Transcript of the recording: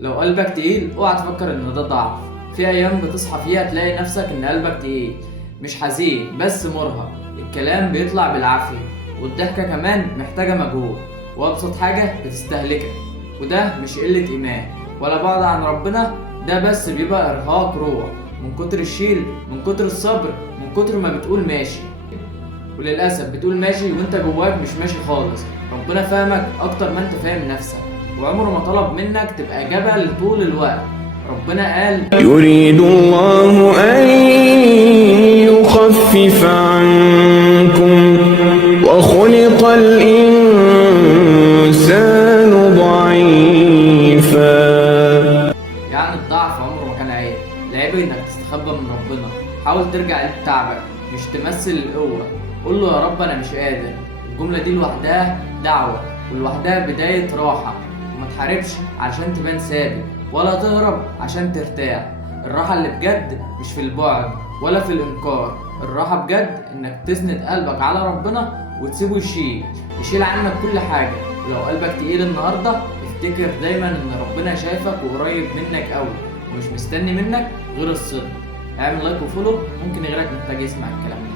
لو قلبك تقيل اوعى تفكر ان ده ضعف. في ايام بتصحى فيها تلاقي نفسك ان قلبك تقيل، مش حزين بس مرهق. الكلام بيطلع بالعافية، والضحكة كمان محتاجة مجهود، وابسط حاجة بتستهلكك. وده مش قلة ايمان ولا بعد عن ربنا، ده بس بيبقى ارهاق روح من كتر الشيل، من كتر الصبر، من كتر ما بتقول ماشي. وللأسف بتقول ماشي وانت جواك مش ماشي خالص. ربنا فاهمك اكتر ما انت فاهم نفسك، وعمره ما طلب منك تبقى جبل طول الوقت. ربنا قال يريد الله أن يخفف عنكم وخلق الإنسان ضعيفا. يعني الضعف عمره ما كان عيب، العيب انك تستخبى من ربنا. حاول ترجع لتعبك مش تمثل القوة. قول له يا رب انا مش قادر. الجملة دي لوحدها دعوة، ولوحدها بداية راحة. وما تحاربش عشان تبان ثابت، ولا تهرب عشان ترتاح. الراحة اللي بجد مش في البعد ولا في الإنكار. الراحة بجد إنك تسند قلبك على ربنا وتسيبه يشيل عنك كل حاجة. ولو قلبك تقيل النهاردة، افتكر دايما إن ربنا شايفك وقريب منك أوي، ومش مستني منك غير الصدق. اعمل لايك وفولو، ممكن غيرك محتاج يسمع الكلام ده.